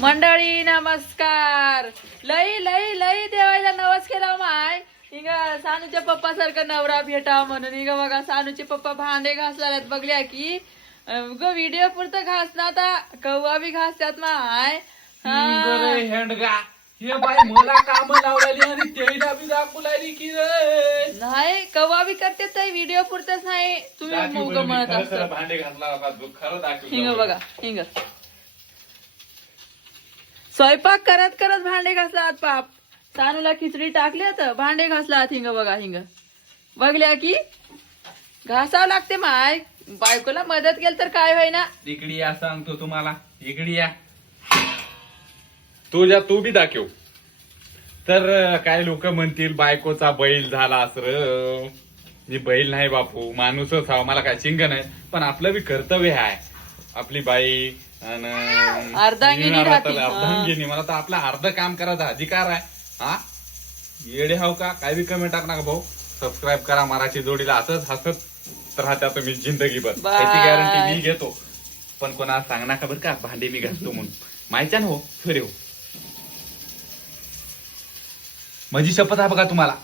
मंडळी नमस्कार. लई लई लई देवायला नवस केला माय. हिंग सानूच्या पप्पा सारखं नवरा भेटावा म्हणून. हिंग बघा सानूचे पप्पा भांडे घासला बघल्या की व्हिडिओ पुरतं घास ना आता कव्वा बी घासतात माय. हेंडगा हे बाई मला काम लावलेली आणि तेला बी दाखवू लागली की नाही कव्वा बी करते तर व्हिडिओ पुरतच नाही. तुम्ही मोग म्हणत असता भांडे घासला खरं दाखव. हिंग बघा हिंग स्वयंपाक करत करत भांडे घासलात पाप. सानूला खिचडी टाकल्यात भांडे घासलात. हिंग बघा हिंग बघल्या की घासावं लागते माय. बायकोला मदत केली तर काय होईना. इकडी या सांगतो तुम्हाला. इकडी या तुझ्या तू बी दाखव. तर काय लोक म्हणतील बायकोचा बैल झाला असर. मी बैल नाही बापू माणूसच हा. मला काय चिंग नाही पण आपलं बी कर्तव्य आहे. आपली बाई अर्धांगिनी अर्धांगिनी मला तर आपलं अर्ध काम करायचा अधिकार आहे. हा येडे हाव का काय बी कमेंट टाक ना भाऊ. सबस्क्राईब करा मराठी जोडीला. असंच हसत राहत्या तुम्ही जिंदगीभर. त्याची गॅरंटी मी घेतो. पण कोणा सांग नका बरं का भांडे मी घासतो म्हणून. माहिती ना हो सरे हो. माझी शपथ आहे बघा तुम्हाला.